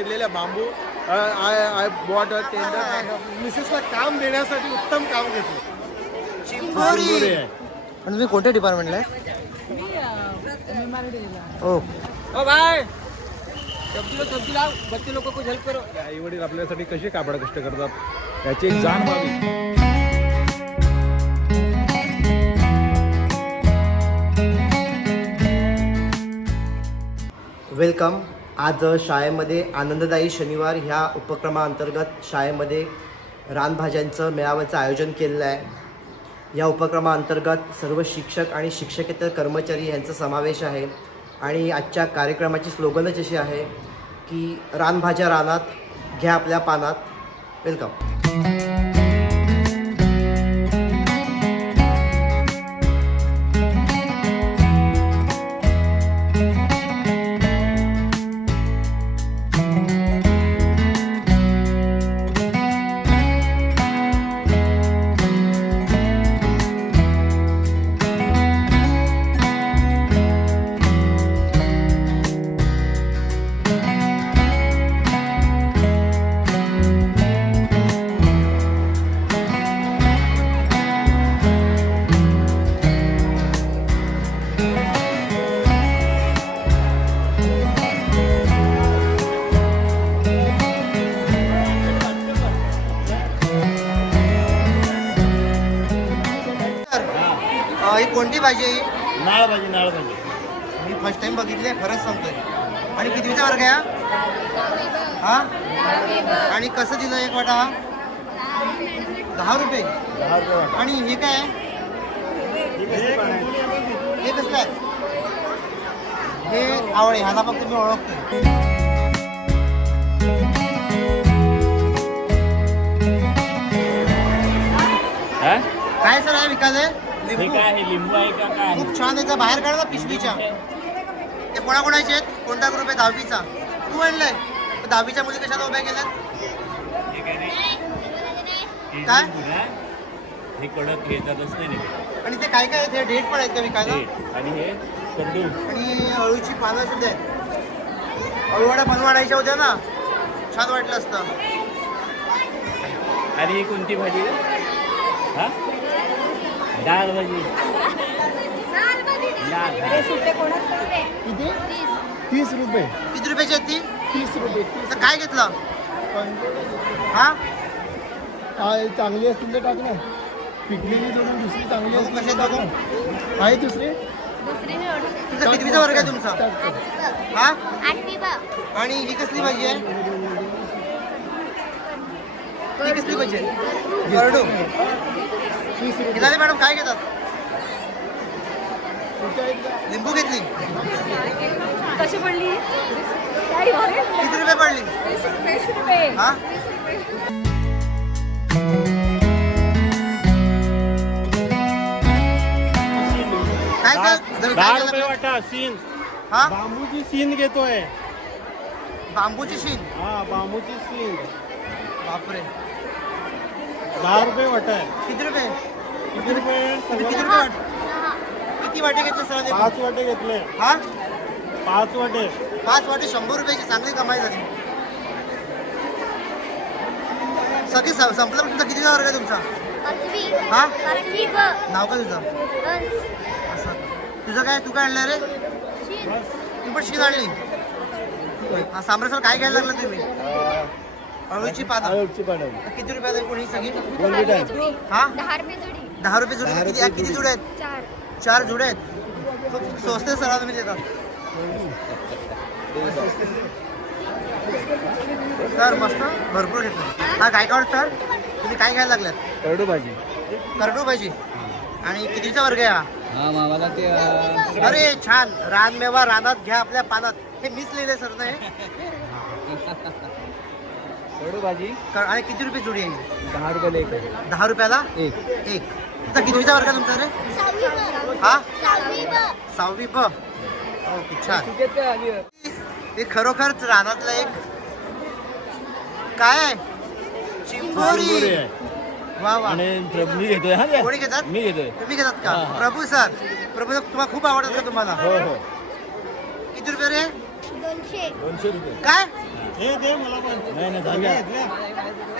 घेतलेले आहे. Bamboo I I bought tender मिसेसला काम देण्यासाठी उत्तम काम घेतलं. चिंबोरी. आणि तुम्ही कोणत्या डिपार्टमेंटला आहे? ओ ओ भाई सब्जी लो सब्जी लाव. बच्चे लोक को हेल्प करो. आई वडील आपल्यासाठी कसे कापड कष्ट करतात याची एक जाण व्हावी. वेलकम आज शाळेमध्ये आनंददायी शनिवार ह्या उपक्रमाअंतर्गत शाळेमध्ये रानभाज्यांचं मेळाव्याचं आयोजन केलेलं आहे. या उपक्रमाअंतर्गत सर्व शिक्षक आणि शिक्षकेतर कर्मचारी यांचा समावेश आहे आणि आजच्या कार्यक्रमाची स्लोगनच अशी आहे की रानभाज्या रानात घ्या आपल्या पानात. वेलकम. कोणती भाजी आहे? नाळ भाजी नाळ भाजी मी फर्स्ट टाइम बघितली आहे खरंच सांगतोय. आणि कितवीचा वर्ग आहे हा? हा? आणि कसं दिलं एक वाटा हा? दहा रुपये. दहा रुपये वाटा. आणि हे काय आहे? हे कसलं आहे? हे आवळे ह्याला फक्त मी ओळखतोय. काय सर आहे विकायला हे लिंबू काय आहे? लिंबू आहे का काय? खूप छान याचा बाहेर काढा ना पिशवीच्या. ते कोणाकोणाचे आहेत? कोणता ग्रुप आहे? दहावीचा. तू आणलंय. दहावीच्या मुली कशाला उभ्या केल्या हे काय रे? हे काय? लिंबू ना? हे कडक घेतातच नाही आणि ते काय काय आहेत? हे डेट पण आहेत का विकायला? हे आणि हे कडू आणि अळूची पानं सुद्धा आहेत अळूवाड्या बनवाडायच्या होत्या ना. छान वाटलं असतं. आणि ही कोणती भाजी रे? हा? डाळ भाजी किती? तीस. रुपये. किती रुपयाची आहेत ती? तीस रुपये तीस तर काय घेतलं? हा? काय चांगली असतील तर टाक ना पिकलेली सोडून दुसरी चांगली बघू असतील कशी तर टाक. ना. आहे दुसरी? तुमचा कितवीचा वर्ग आहे तुमचा. हा? आठवी बा आणि ही कसली भाजी आहे? ही कसली भाजी आहे? गरडू रुपये मॅडम काय घेतात? का? लिंबू घेतली. कशी पडली? काही बरे किती रुपये पडली? हा? काय काय दहा रुपये वाटा सीन. हा? बांबूची सीन घेतोय. बांबूची शीन हा बांबूची सीन. बापरे. दहा रुपये वाटा. किती रुपये? किती रुपये? किती सगळं? रुपये? वाट किती वाटे घेतले सर पाच वाटे घेतले. हा? पाच वाटे. पाच वाटे शंभर रुपयाची चांगली कमाई झाली. सगळी स- संपलं तुमचा किती वर्ग आहे तुमचा? हा? नाव काय तुझं? असं. तुझं काय? तू काय आणलं रे? तू पण शीन आणली. हा सामरे सर काय घ्यायला लागलं तुम्ही? अळूची पानं. आळूची पानं. किती रुपयात आहे कोणी? सगळी? कोणती टाईम हा? दहा रुपये जोडी. दहा रुपये जुडे किती किती जुडी. आहेत? चार. चार जुडे आहेत. खूप स्वस्त सर तुम्ही देतात सर मस्त. भरपूर घेतलं. हा काय काय सर? तुम्ही काय घ्यायला लागल्यात करडू भाजी. करडू पाहिजे आणि कितीचा वर्ग आहे हा? हा मामाला ते अरे छान. रानमेवा रानात घ्या आपल्या पानात. हे मीच लिहिलंय सर नाही? करडू भाजी. क- आणि किती रुपये जुडी आहे? दहा रुपये एक आहे. दहा रुपयाला? एक. एक. आता कितवीचा वर्ग तुमचा रे? हा? सहावी ब ओके छान. हे खरोखरच रानातलं एक काय आहे? चिंबोरी. वा वा. आणि मी घेतोय हा ते. कोणी घेतात? मी घेतोय. तुम्ही घेतात का? हा, हा. प्रभू सर. प्रभू सर तुम्हाला खूप आवडतात का तुम्हाला? हो हो. किती रुपये रे? दोनशे. दोनशे रुपये. काय?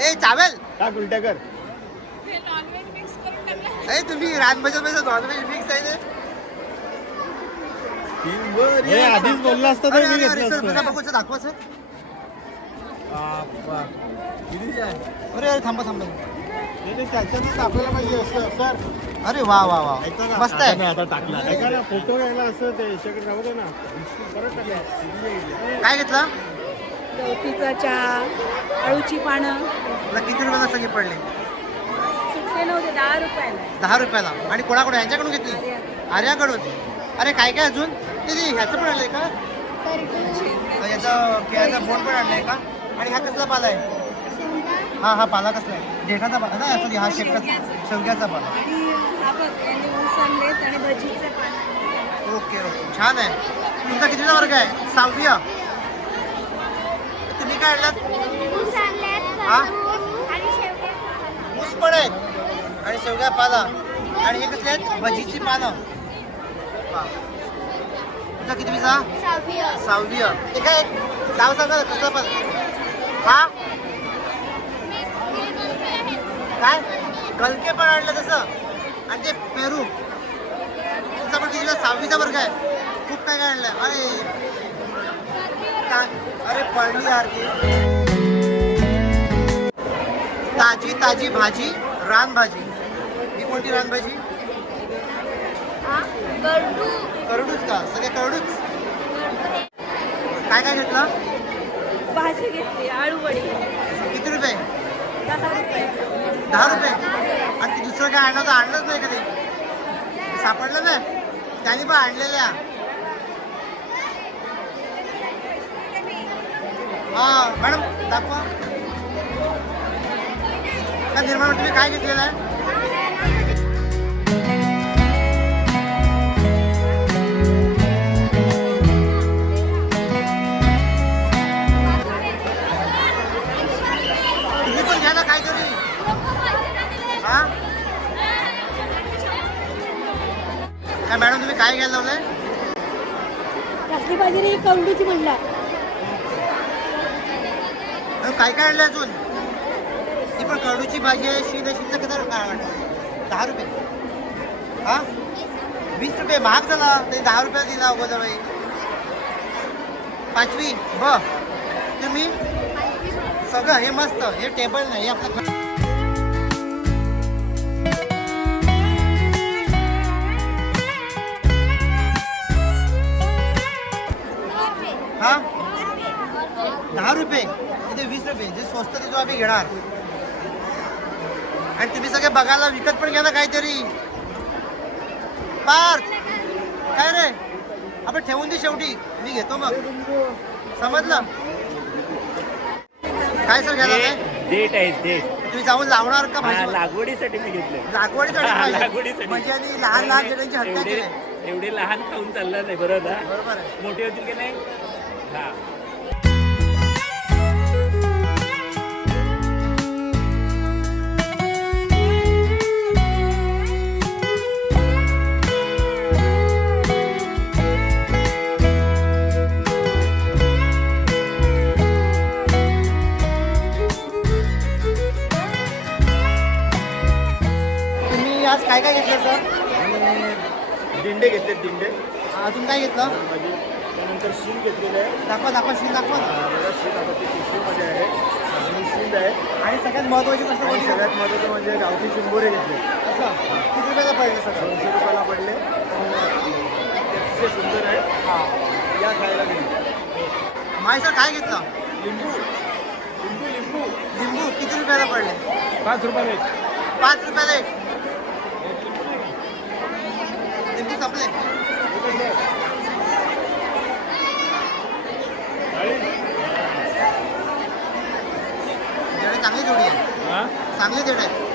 ए चावेल. टाक उलट्या कर. ए तुम्ही रानभाज्या नॉनव्हेज मिक्स आहे ते हे आधीच बोललं असतं तर अरे, मी अरे, अरे, घेतलं सर, बघा, असतं. बघू, सर, दाखवा सर अरे अरे थांबा थांबा. त्याच्यातच आपल्याला पाहिजे असं सर. अरे वा वा वा. मस्त आता आहे. मी आता टाकला. ऐका ना फोटो घ्यायला असं ते याच्याकडे राहू दे ना. परत टाकला काय घेतलं? गवतीचा चहा अळूची पानं. तुला किती सगळे पडले? नव्हते दहा रुपयाला. दहा रुपयाला. आणि कोणाकडून? यांच्याकडून घेतली? आर्याकडून. अरे काय काय अजून? ते ते ह्याचं पण आणलंय का? याचा बोंड पण आणलाय का? आणि हा कसला पाला आहे? हा हा पाला कसला आहे? देठाचा पाला ना? सॉरी हा शेपटाचा शेवग्याचा. पाला. आणि हा बघ यांनी ऊस आणलेत आणि भजीचे पानं ओके ओके. छान आहे. तुमचा कितीचा वर्ग आहे? सहावीया तुम्ही काय आणलात? ऊस हा? खजूर आणि शेवग्याचं ऊस पण आहेत. आणि शेवग्या पाला. आणि हे कसले आहेत? भजीची पानं. वा. तुमचा कितवीचा सहावी. सहावी ते काय? नाव सांगा ना, कसलं पण. हा? काय? कलके पण आणलं तसं. आणि ते पेरू. तुमचा पण किती सहावीचा वर्ग आहे. खूप काय काय आणलं अरे. अरे पडली यार. ताजी ताजी भाजी रान भाजी. कोणती रान भाजी? गरडू. करडूच का? सगळे करडूच? काय काय घेतलं? भाजी घेतली आळूवडी किती रुपये? दहा रुपये. दहा रुपये? आणि ते दुसरं काय आणलं तर आणलंच नाही कधी. सापडलं ना? त्यांनी पण आणलेल्या. हा मॅडम दाखवा. का निर्माण तुम्ही काय घेतलेलं आहे? काय मॅडम तुम्ही काय घ्यायला लावलंय? कसली भाजी रे? कवडूची म्हणला. अरे काय काय आणलं अजून? ती पण कडूची भाजी आहे शीत आहे शीतचं किती रुपये आहे? दहा रुपये. हा? वीस रुपये. महाग झाला. ते दहा रुपये दिला अगोदर बाई. पाचवी. ब. तुम्ही? सगळं. हे मस्त. हे टेबल नाही हे आपलं दहा रुपये. इथे वीस रुपये. जे स्वस्त ते जो आम्ही घेणार. आणि तुम्ही सगळे बघायला विकत पण घ्या ना काहीतरी. पार्थ काय रे? आपण ठेवून दे शेवटी. मी घेतो मग. समजलं? काय सर घ्यायला डेट आहे डेट तुम्ही जाऊन लावणार का हा, भाजी लागवडीसाठी मी घेतले लागवडीसाठी पाहिजे. लागवडीसाठी. म्हणजे आणि लहान लहान जणांची हत्या एवढे केली. एवढे लहान खाऊन चाललं नाही बरोबर ना? बरोबर आहे. मोठे होतील की नाही? हा. काय घेतलं? त्यानंतर शील घेतलेलं आहे. दाखवा दाखवा शीन दाखवा. बघा ती पिशवीमध्ये आहे. आहे. आणि सगळ्यात महत्वाची गोष्ट आणि कोणती? सगळ्यात महत्त्वाचं म्हणजे गावठी चिंबोरे घेतले. असं? किती रुपयाला पडलं सगळं? दोनशे रुपयाला पडले. अतिशय सुंदर आहे. या खायला गेली माय सर काय घेतलं? लिंबू. लिंबू लिंबू. लिंबू किती रुपयाला पडले? पाच रुपयाला एक. पाच रुपयाला एक. लिंबू. संपले. चांगली जोडी आहे. हा? चांगली जोडी आहे.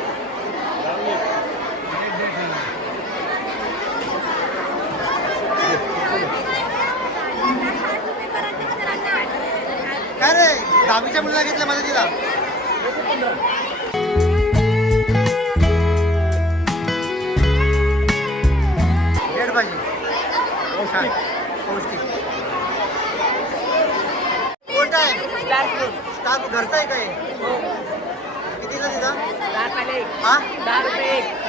काय रे? दहावीच्या मुलीला घेतलं भाजी छान. पौष्टिक. कोणतं आहे? स्टार घरचं आहे काय कितीला तिथं? हा?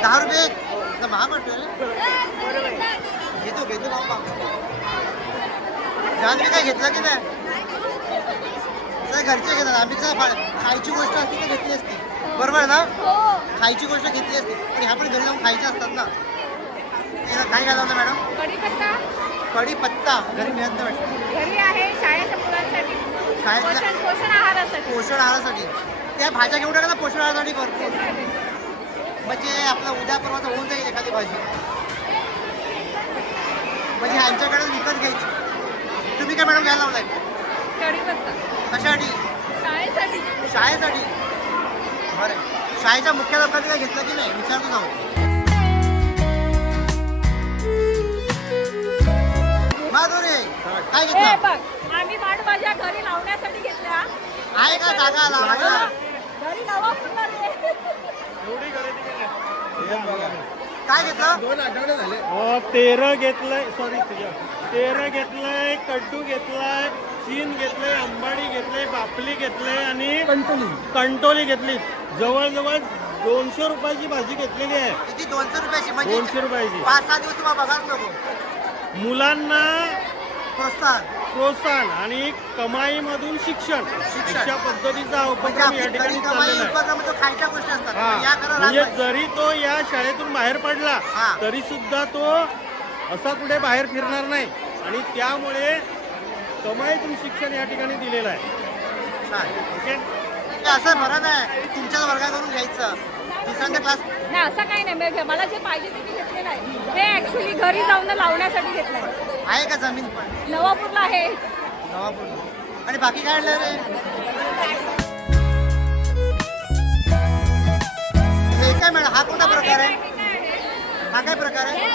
दहा रुपये एक? तर महाग वाटतोय. घेतो घेतो बाप्पा काय घेतलं की नाही? घरचे घेतात. आम्ही फा- खायची गोष्ट असते की घेतली असती. बरोबर ना? हो. खायची गोष्ट घेतली असते. पण ह्या पण घरी जाऊन खायच्या असतात ना? काय होतं मॅडम? कढीपत्ता. कढीपत्ता. घरी मिळत नाही वाटतं. घरी आहे शाळेच्या मुलांसाठी. पोषण आहारासाठी. पोषण आहारासाठी. त्या भाज्या घेऊन टाका ना पोषण आहारासाठी भरपूर म्हणजे आपलं उद्या परवाचं होऊन जाईल एखादी भाजी. म्हणजे ह्यांच्याकडे विकत घ्यायची. तुम्ही काय मॅडम घ्यायला लावलाय? कशासाठी? शाळेसाठी. शाळेसाठी? बरं. शाळेच्या मुख्याध्यापकांनी काय घेतलं की नाही? विचारतो जाऊ काय हे घेतलं? आम्ही पाटभाज्या घरी लावण्यासाठी घेतल्या. आहे का जागा लावायला? रे. काय घेतलं? दोन आठवडे झाले. अ, तेरं घेतलंय सॉरी तुझ्या. तेरं घेतलंय कड्डू घेतलाय चीन घेतलंय अंबाडी घेतलंय बापली घेतलंय आणि कंटोली. कंटोली घेतली. जवळजवळ दोनशे रुपयाची भाजी घेतलेली आहे. किती? दोनशे रुपयाची? म्हणजे दोनशे रुपयाची. पाच सहा दिवस तुम्हाला बघाच नको मुलांना प्रोत्साहन. प्रोत्साहन आणि कमाईमधून शिक्षण अशा पद्धतीचा म्हणजे उपक्रम या ठिकाणी चाललेला आहे. उपक्रम तो खायच्या गोष्टी असतात. हा. या खरं म्हणजे नाही. जरी तो या शाळेतून बाहेर पडला हा. तरी सुद्धा तो असा कुठे बाहेर फिरणार नाही. आणि त्यामुळे कमाईतून शिक्षण या ठिकाणी दिलेलं आहे. ओके हे असं बरं नाही. तुमच्याच वर्गाकडून घ्यायचं. दुसऱ्यांचा क्लास नाही असं काही नाही. म्हणजे मला जे पाहिजे ते मी घेतलेलं आहे. हे ऍक्च्युली घरी जाऊन लावण्यासाठी घेतलं आहे आहे का जमीन पण? नवापूरला आहे. नवापूर आणि बाकी काय आणलं रे? हे काय मॅडम हा कोणता प्रकार आहे? हा काय प्रकार आहे?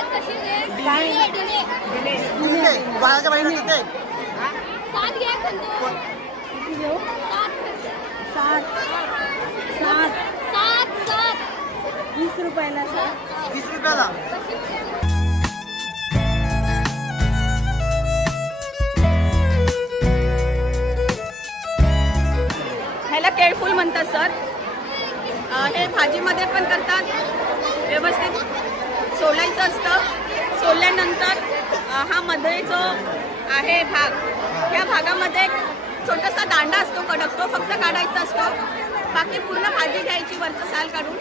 हे बाळाच्या बाईला तिथे सात वीस रुपयाला वीस रुपयाला? याला केळफूल म्हणतात सर हे भाजीमध्ये पण करतात. व्यवस्थित सोलायचं असतं. सोलल्यानंतर हा मध्ये जो आहे भाग या भागामध्ये छोटासा दांडा असतो कडक. तो फक्त काढायचा असतो. बाकी पूर्ण भाजी घ्यायची वरचं साल काढून.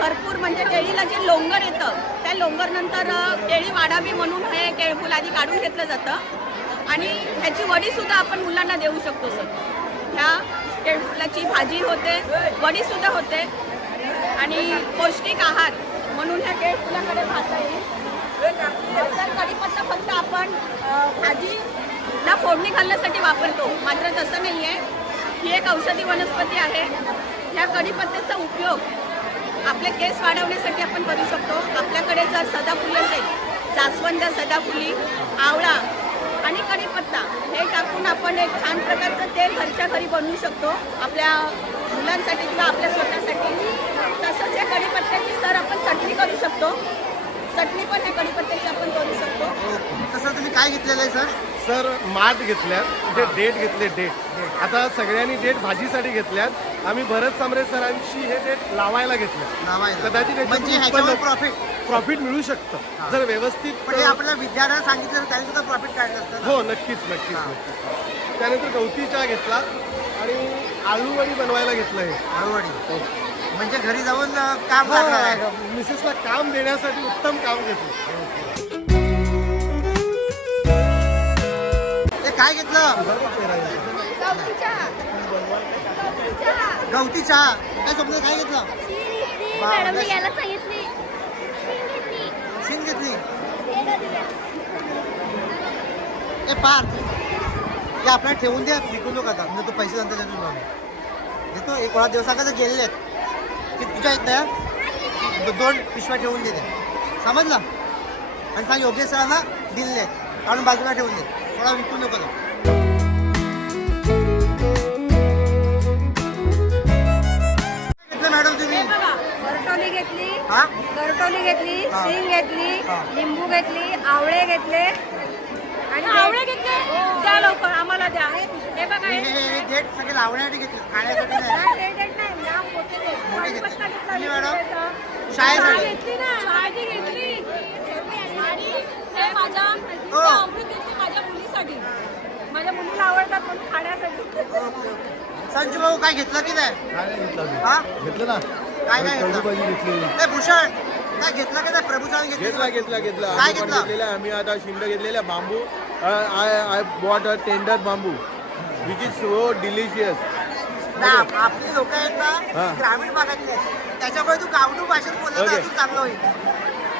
भरपूर म्हणजे केळीला जे लोंगर येतं त्या लोंगरनंतर केळी वाढावी म्हणून हे केळफूल आधी काढून घेतलं जातं. आणि ह्याची वडीसुद्धा आपण मुलांना देऊ शकतो सर. ह्या केळफुलाची भाजी होते वडीसुद्धा होते. आणि पौष्टिक आहार म्हणून ह्या केळफुलाकडे पाहता येईल. सर कढीपत्ता फक्त आपण भाजी भाजीला फोडणी घालण्यासाठी वापरतो. मात्र तसं नाही आहे. ही एक औषधी वनस्पती आहे. ह्या कढीपत्त्याचा उपयोग आपले केस वाढवण्यासाठी आपण करू शकतो. आपल्याकडे जर सदाफुली असेल जास्वंद सदाफुली आवळा आणि कढीपत्ता हे टाकून आपण एक छान प्रकारचं तेल घरच्या घरी बनवू शकतो. आपल्या मुलांसाठी किंवा आपल्या स्वतःसाठी. तसंच या कढीपत्त्याची सर आपण चटणी करू शकतो. चटणी पण ह्या कढीपत्त्याची आपण करू शकतो. तसं तुम्ही काय घेतलेलं आहे सर? सर माठ घेतल्यात इथे डेट घेतले डेट. आता सगळ्यांनी डेट भाजीसाठी घेतल्यात. आम्ही भरत सामरे सरांशी हे डेट लावायला घेतले. लावायला. कदाचित म्हणजे प्रॉफिट प्रॉफिट मिळू शकतं जर व्यवस्थित पण हे आपल्या विद्यार्थ्यांना सांगितलं तर त्यांनी सुद्धा प्रॉफिट काढलं असतं ना. हो नक्कीच नक्कीच नक्कीच. त्यानंतर गवती चहा घेतला आणि आलूवडी बनवायला घेतलं हे. हळूहळू म्हणजे घरी जाऊन अं, काम आहे. हा, मिसेसला काम देण्यासाठी उत्तम काम घेतलं. ते काय घेतलं? गवती चहा. काय स्वप्न काय घेतलं? मॅडमने घ्यायला सांगितली घेतली. शिन घेतली हे का दिल्या? ए पार ते आपल्याला ठेवून द्या विकू नको आता. म्हणजे तू पैसे नंतर देतो तुला मी. देतो एक कोणा दिवसाकडे गेलेले आहेत. ते तुझ्या इथं दोन पिशव्या ठेवून दे समजलं? आणि सांग योग्य सरांना दिलेले आहेत. काढून बाजूला ठेवून दे. कोणा विकू नको करटोली घेतली हा? करटोली घेतली हा. शिंग घेतली हा. लिंबू घेतली आवळे घेतले. आवळे घेतले? द्या लवकर आम्हाला द्या. हे बघा हे डेट सगळे लावण्यासाठी घेतले खाण्यासाठी मोठे घेतले. तुम्ही मॅडम? शाळेसाठी घेतली ना. घेतली. आणि हे माझ्या हो. हे अमृत घेतली माझ्या मुलीसाठी. माझ्या मुलीला आवडतात म्हणून खाण्यासाठी. संजू भाऊ काय घेतलं की नाही? हा? घेतलं ना? काय काय घेतलं? भाजी घेतली. ए भूषण काय घेतलं की नाही घेतला घेतला घेतला काय आम्ही पण घेतलं? घेतलेला. आम्ही आता शिंद घेतलेला bamboo. I I bought a tender bamboo which is so delicious नाही, आप- आपली लोक आहेत ना हा. ग्रामीण भागातली आहेत. त्याच्यामुळे तू गावठू भाषेत बोलला तर ओके. अजून चांगलं होईल.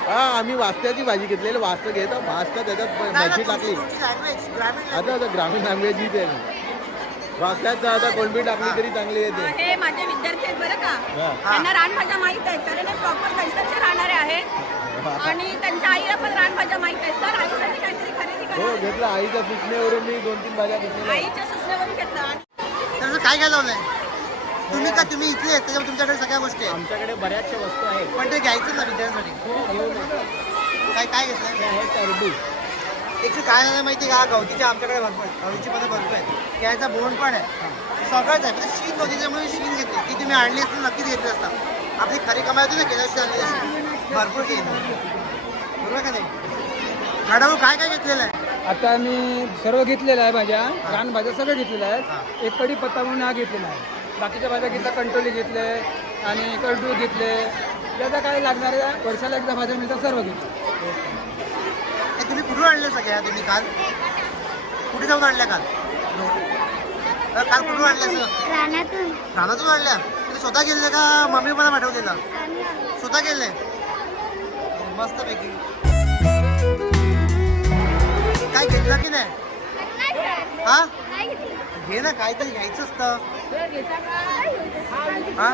हा आम्ही वास्त्याची भाजी घेतलेली. वास्ता घेता. वास्ता त्याच्यात नाही, भाजी नाही, टाकली. तुमची- ग्रामीण आता आता ग्रामीण लँग्वेज हीच आहे. वास्त्यात आता कोणबी टाकली तरी चांगली येते. हे माझे विद्यार्थी आहेत बरं का? हा. त्यांना रानभाज्या माहीत आहेत. कारण हे प्रॉपर कैसरचे राहणारे आहेत. आणि त्यांच्या आईला पण रानभाज्या माहीत आहेत. सर आईसाठी काहीतरी खरेदी हो करा घेतला. आईच्या सूचनेवरून मी दोन तीन भाज्या घेतलेल्या आईच्या सुचनेवरून घेतला. त्याचं काय काय लावलंय? तुम्ही का तुम्ही इथले आहेत? त्याच्यामुळे तुमच्याकडे सगळ्या गोष्टी आहेत. आमच्याकडे बऱ्याचशा वस्तू आहेत. पण ते घ्यायचं ना विद्यार्थ्यांसाठी काय काय घेतलंय? हे टरबूज. एक काय झालं माहिती का? गवतीच्या आमच्याकडे भरपूर आहेत. गवतीची मध्ये भरपूर आहेत. केळ्याचा बोंड पण आहे. सगळंच आहे. पण शीन नव्हती त्यामुळे शीन घेतली. ती तुम्ही आणली असती नक्कीच घेतली असता आपली खरी कमाई होती ना गेल्या वर्षी आणली असती. भरपूर केली बरोबर का नाही? मॅडम काय काय घेतलेलं आहे? आता मी सर्व घेतलेलं आहे भाज्या. रान भाज्या सगळं घेतलेल्या आहेत एक कढी पत्ता म्हणून हा घेतलेला आहे. बाकीच्या भाज्या घेतल्या कंटोली घेतले आणि करडू घेतले. त्याचा काय लागणाऱ्या वर्षाला एकदा भाज्या मिळतात सर्व घेतले कुठून आणले सगळ्या तुम्ही काल? कुठे जाऊन आणल्या काल? अ, काल कुठून आणल्या सगळं रानातून. रानातून आणल्या? तुम्ही स्वतः गेले का मम्मी मला पाठवलेला स्वतः गेले? मस्त पैकी. काय घेतलं की नाही? हा? नाही घेतलं घे ना काय तरी घ्यायचं असतं. हा?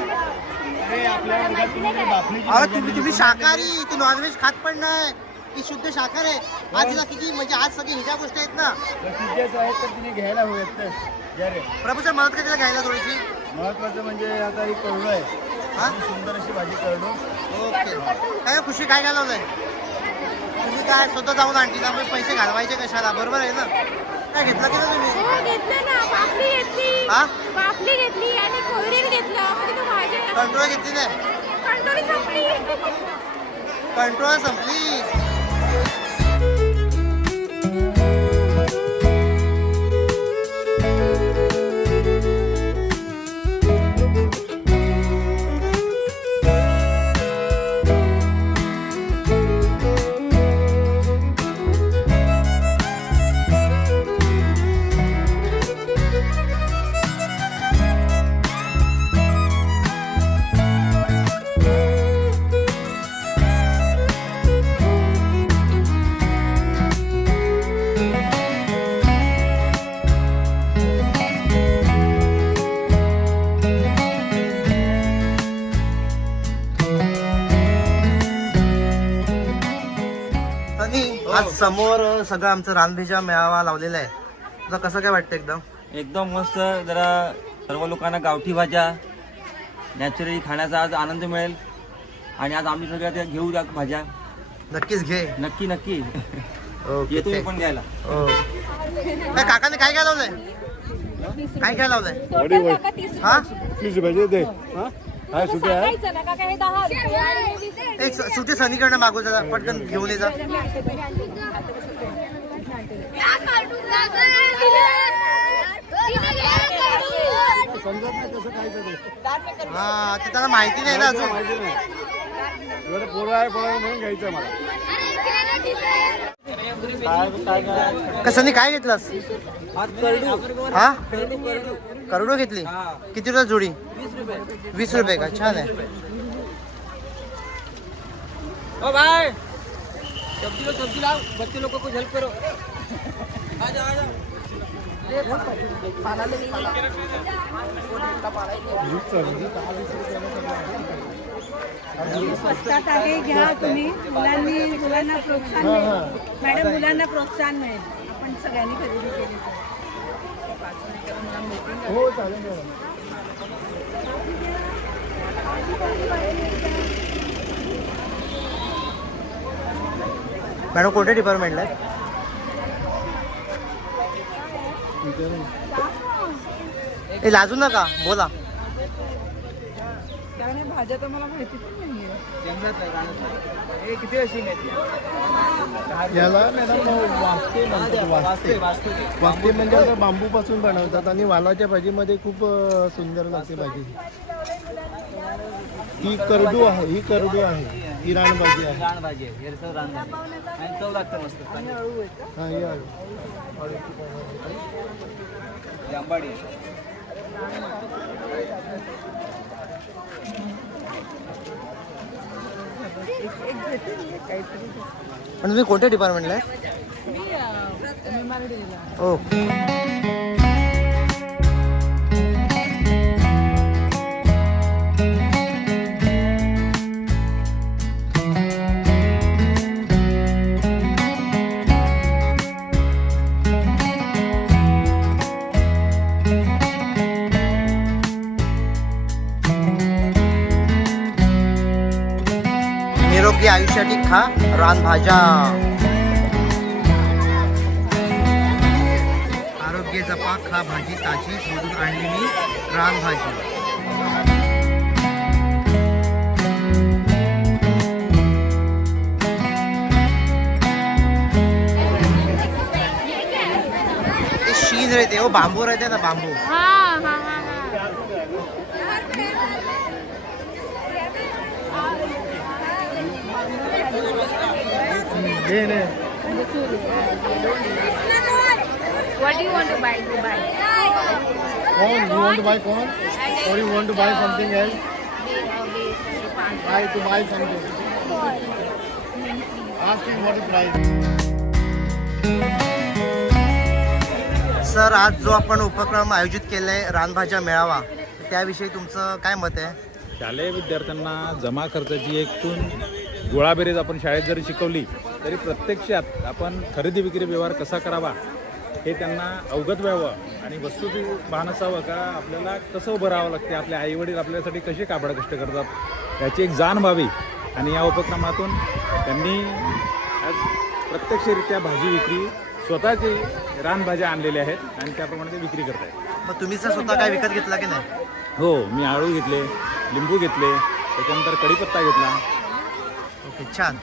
अहो तुम्ही तुम्ही शाकाहारी तू नॉनव्हेज खात पण नाही. की शुद्ध शाकाहारी आहे. आज तिला किती म्हणजे आज सगळी ह्याच्या गोष्टी आहेत ना तिथेच आहेत तर तिने घ्यायला हवेत तर. घ्या रे. प्रभूच्या मदत का तिला घ्यायला थोडीशी? महत्वाचं म्हणजे आता ही करडू आहे. हा? सुंदर अशी भाजी करडू ओके. काय खुशी काय घालवलंय? तुम्ही काय स्वतः जाऊन आणली त्यामुळे पैसे घालवायचे कशाला? बरोबर आहे ना? काय घेतलं की ना तुम्ही? हो घेतलं ना. पापडी घेतली. हा? पापडी घेतली आणि कोरडील घेतलं. म्हणजे तो भाज्या कंट्रोल घेतली नाही? कंटोरी संपली. कंट्रोल संपली. आज समोर सगळं आमचं रानभेजा मेळावा लावलेला आहे. तुला कसं काय वाटतं एकदम? एकदम मस्त. जरा सर्व लोकांना गावठी भाज्या नॅचरली खाण्याचा आज आनंद मिळेल. आणि आज आम्ही सगळ्या त्या घेऊ या भाज्या. नक्कीच घे. नक्की नक्की. ओके. येतो मी पण घ्यायला. हो. काय काकाने काय काय लावलंय? काय काय लावलंय? हा? तीस भाजी दे. हा? हा सुद्धा आहे सांगायचं ना काका हे दहा रुपये आणि हे वीस रुपये. एक स- सुट्टी सनीकडनं मागू जरा पटकन घेऊन ये जा हा ते त्याला माहिती नाही ना अजून एवढं पोरं आहे पोरं म्हणून घ्यायचं मला कसं काय घेतलास हा करोडो घेतली किती रुपये जोडी? वीस रुपये का छान आहे ओ भाई सब्ज़ी लो सब्ज़ी लाओ बच्चे लोगों को हेल्प करो। आ जाओ आ जाओ स्वस्तात आहे घ्या तुम्ही मुलांनी मुलांना प्रोत्साहन मॅडम मुलांना प्रोत्साहन मिळेल. आपण सगळ्यांनी खरेदी केली तर. मॅडम कोणत्या डिपार्टमेंटला आहे? ए लाजू नका बोला. भाज्या तर मला माहिती हे किती याला मॅडम वास्ते म्हणतात वास्ते वास्ते. म्हणजे आता बांबूपासून बनवतात आणि वालाच्या भाजीमध्ये खूप सुंदर लागते भाजी. ही करडू आहे ही करडू आहे. ही रानभाजी आहे. रानभाजी आहे. हेरसर रानभाजी आणि चव लागतं मस्त. हा ही पण तुम्ही कोणत्या डिपार्टमेंटला आहे ओ निरोगी खा रानभाज्या. आरोग्य जपा खा भाजी ताजी शोधून आणलेली रानभाजी. ते शीन रहते हो बांबू रहते ना बांबू हा हा हा हा हे ने What do you want to buy? To buy? कौन? यू वांट टू बाय कौन? और you want to buy something else buy to buy something asking what is price sir आज जो आपण उपक्रम आयोजित केलाय रानभाज्या मेळावा त्याविषयी तुमचं काय मत आहे? शालेय विद्यार्थ्यांना जमा खर्चाची एकूण गोळाबेरीज आपण शाळेत जरी शिकवली तरी प्रत्यक्षात आपण खरेदी विक्री व्यवहार कसा करावा हे त्यांना अवगत व्हावं आणि वस्तू भान असावं का आपल्याला कसं उभं राहावं लागते आपले आईवडील आपल्यासाठी कसे कापड कष्ट करतात याची एक जाण व्हावी. आणि या उपक्रमातून त्यांनी आज प्रत्यक्षरित्या भाजी विक्री स्वतःची रानभाज्या आणलेल्या आहेत आणि त्याप्रमाणे ते विक्री करत आहेत मग तुम्ही सर स्वतः काय विकत घेतला की नाही? हो मी आळू घेतले लिंबू घेतले त्याच्यानंतर कढीपत्ता घेतला. ओके छान.